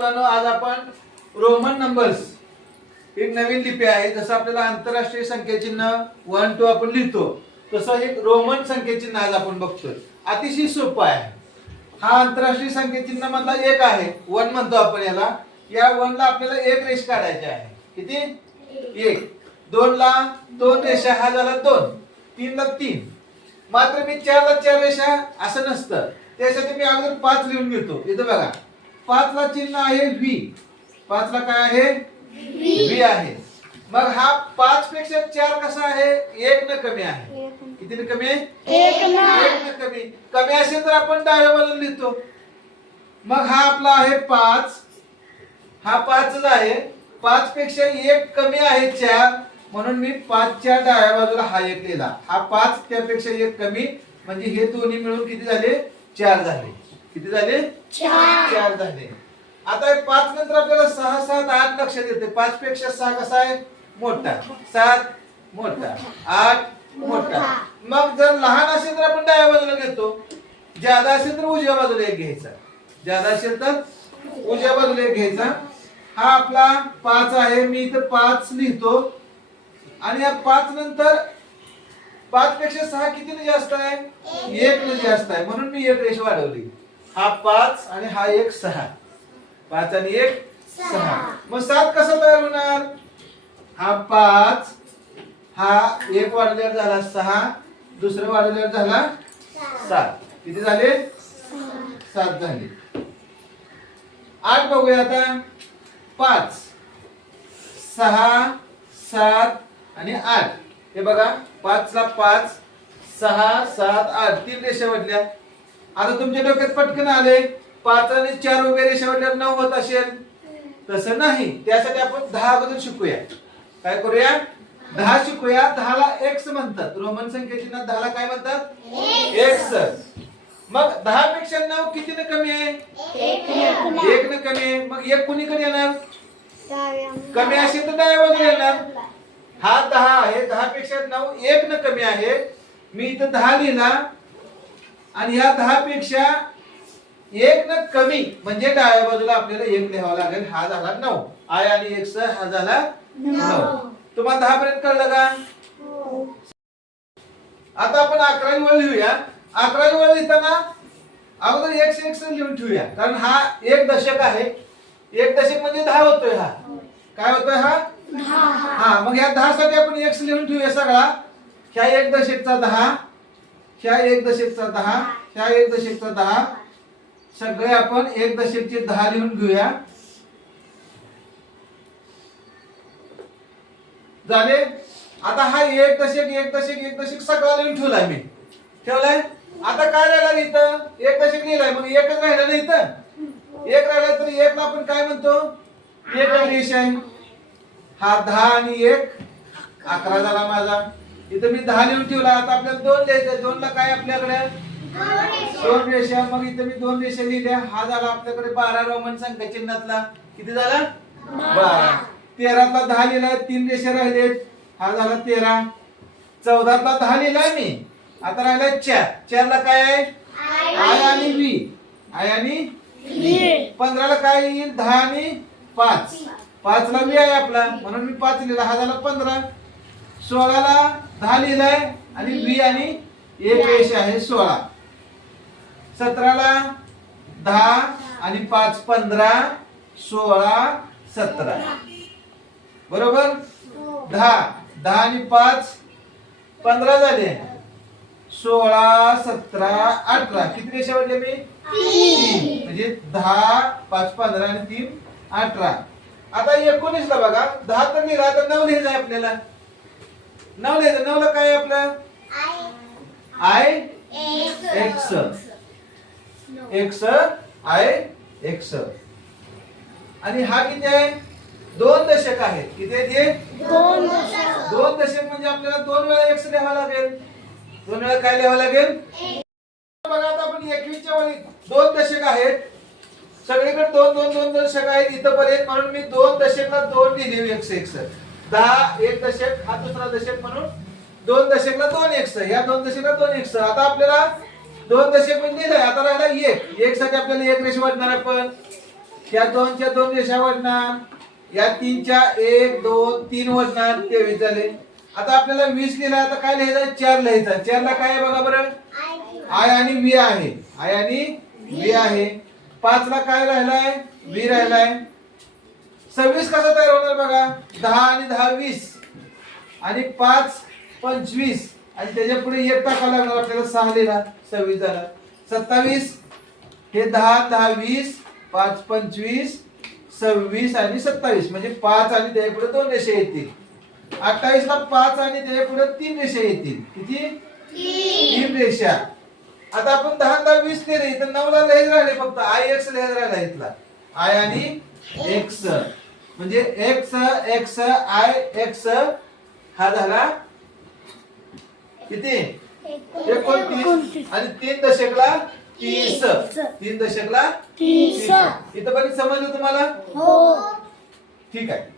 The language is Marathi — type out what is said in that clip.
आज आपण रोमन नंबर्स एक नवीन लिपी आहे. जसं आपल्याला आंतरराष्ट्रीय संख्याचिन्ह वन टू आपण लिहितो तसं एक रोमन संख्याचिन्ह आज आपण बघतोय. अतिशय सोपं आहे. हा आंतरराष्ट्रीय संख्याचिन्ह मधला एक आहे. वन म्हणतो आपण याला. या वनला आपल्याला एक रेष काढायची आहे. किती? एक. दोन ला दोन रेषा हा झाला दोन. तीन ला तीन. मात्र मी चार ला चार रेषा असं नसतं. त्यासाठी मी अगोदर पाच लिहून घेतो. इथं बघा. पाच ला चिन्ह आहे व्ही पाच ला काय आहे? व्ही आहे. मग हा पाच पेक्षा चार कसा आहे? एक न कमी आहे. किती न कमी? आहे एक न. एक न कमी. कमी असेल तर आपण डाव्या बाजूला लिहितो. मग हा आपला आहे पाच. हा पाचच आहे. पाच पेक्षा एक कमी आहे चार. म्हणून मी पाचच्या डाव्या बाजूला हा एक लिहिला. हा पाच त्यापेक्षा एक कमी. म्हणजे हे दोन्ही मिळून किती झाले? चार झाले. किती झाले? चार. झाले. आता पाच नंतर आपल्याला सहा सात आठ लक्षात येते. पाच पेक्षा सहा कसा आहे? मोठा. सात मोठा. आठ मोठा. मग जर लहान असेल तर आपण डाव्या बाजूला घेतो. ज्यादा असेल तर उजव्या बाजूला एक घ्यायचा. ज्यादा असेल तर उजव्या बाजूला एक घ्यायचा. हा आपला पाच आहे. मी इथं पाच लिहितो. आणि या पाच नंतर पाच पेक्षा सहा कितीने जास्त आहे? एक ने जास्त आहे. म्हणून मी एक रेष वाढवली. हा पाच आणि हा एक सहा. पाच आणि एक सहा. मग सात कसा तयार होणार? हा पाच हा एक वाढवल्यावर झाला सहा दुसरं वाढवल्यावर झाला सात. किती झाले? सात झाले. आठ बघूया आता. पाच सहा सात आणि आठ. हे बघा पाच ला पाच सहा सात आठ. तीन रेषा वाटल्या आता तुमच्या डोक्यात पटकन आले पाच आणि चार वगैरे रेषा नऊ होत असेल. तसं नाही. त्यासाठी आपण दहा अगोदर शिकूया. काय करूया? दहा शिकूया. दहाला एक्स म्हणतात. रोमन संख्येची दहाला काय म्हणतात? एक्स. मग दहा पेक्षा नऊ कितीने कमी आहे? एक न कमी आहे. मग एक कुणीकडे येणार? कमी असेल तर दहा वगैरे येणार. हा दहा आहे. दहा पेक्षा नऊ एक न कमी आहे. मी इथं दहा लिहिला. आणि ह्या दहा पेक्षा एक न कमी म्हणजे डाव्या बाजूला आपल्याला एक लिहावा लागेल हा झाला नऊ. आय आणि एक सह हा झाला नऊ. तुम्हाला दहा पर्यंत कळलं का? आता आपण अकरावी वळ लिहूया. अकरावी वळ लिहिताना अगोदर एक एक लिहून ठेवूया. कारण हा एक दशक आहे. एक दशक म्हणजे दहा होतोय हा. काय होतोय हा? हा मग ह्या दहा साठी आपण एक लिहून ठेवूया सगळा. ह्या एक दशकचा दहा. ह्या एक दशकचा दहा ह्या एक दशकचा दहा. सगळे आपण एक दशकचे दहा लिहून घेऊया. झाले? आता हा एक दशक एक दशक एक दशक सगळा लिहून ठेवलाय मी. ठेवलाय? आता काय राहिला इथं? एक दशक लिहिलाय मग एकच राहिला ना इथं? एक राहिला तर एक आपण काय म्हणतो? एक रेष आहे हा दहा आणि एक अकरा झाला माझा. इथं मी दहा लिहून ठेवला. आता आपल्याला दोन लिहायचं दोन ला काय आपल्याकडे? दोन रेषा. मग इथं मी दोन रेषा लिहिल्या. हा झाला आपल्याकडे बारा रोमन संख्या चिन्हातला. किती झाला? बारा. तेरातला दहा लिहिलाय. तीन रेषा राहिले हा झाला तेरा. चौदातला दहा लिहिलाय मी. आता राहिलाय चार. चारला काय आहे? आय आणि वी आय आणि पंधराला काय येईल? दहा आणि पाच. पाच ला वी आहे आपला. म्हणून मी पाच लिहिला. हा झाला पंधरा. सोळाला दहा लिहिलंय आणि बी आणि एक रेष आहे सोळा. सतराला दहा आणि पाच पंधरा सोळा सतरा. बरोबर? दहा. दहा आणि पाच पंधरा झाले. सोळा सतरा अठरा. किती रेषा वाटले मी? तीन. म्हणजे दहा पाच पंधरा आणि तीन अठरा. आता एकोणीस ला बघा. दहा तर लिहिला तर नऊ लिहिलं आहे आपल्याला. नऊ लिहायचं नऊला काय आपलं? I X. X I X. आणि हा किती आहे? दोन दशक आहेत. किती आहेत दोन दशक म्हणजे आपल्याला दोन वेळा एक्स लिहावा लागेल. दोन वेळा काय लिहावं लागेल? बघा आता आपण एकवीसच्या वळी दोन दशक आहेत. सगळीकडे दोन दोन दोन दशक आहेत. इथं पर्यंत म्हणून मी दोन दशकला दोन लिहिले एक्स एक्स. दहा एक दशक हा दुसरा दशक म्हणून दोन दशकला दोन एक्स या दोन दशकला दोन एक्स आता आपल्याला दोन दशक म्हणजे आता राहिला एक. एक साठी आपल्याला एक रेष वाढणार आपण. या दोनच्या दोन रेषा वाढणार. या तीनच्या एक दोन तीन वाढणार. तेवीस झाले. आता आपल्याला वीस लिहिला आता काय लिहायचं? चार लिहायचा. चारला काय आहे बघा बरं? आय आणि वी आहे. आय आणि वी आहे. पाचला काय राहिलाय? वी राहिलाय. सव्वीस कसा तयार होणार बघा? दहा आणि दहा वीस. आणि पाच पंचवीस. आणि त्याच्या पुढे एक टाका लागणार आपल्याला सहा लिहिला. सव्वीस झाला. सत्तावीस. हे दहा दहा वीस. पाच पंचवीस. सव्वीस आणि सत्तावीस. म्हणजे पाच आणि त्याच्या पुढे दोन रेषा येतील. अठ्ठावीस ला पाच आणि त्याच्या पुढे तीन रेषा येतील. किती? तीन. रेषा. आता आपण दहा दहा वीस लिहिले. तर नऊला लिहायच राहिले फक्त. आय एक्स लिहायला राहिला इथला. आय आणि एक्स. म्हणजे एक्स एक्स आय एक्स हा झाला किती? एकोणतीस. आणि तीन दशकला तीस. तीन दशकला तीस. इथं पण समजलं तुम्हाला? हो. ठीक आहे.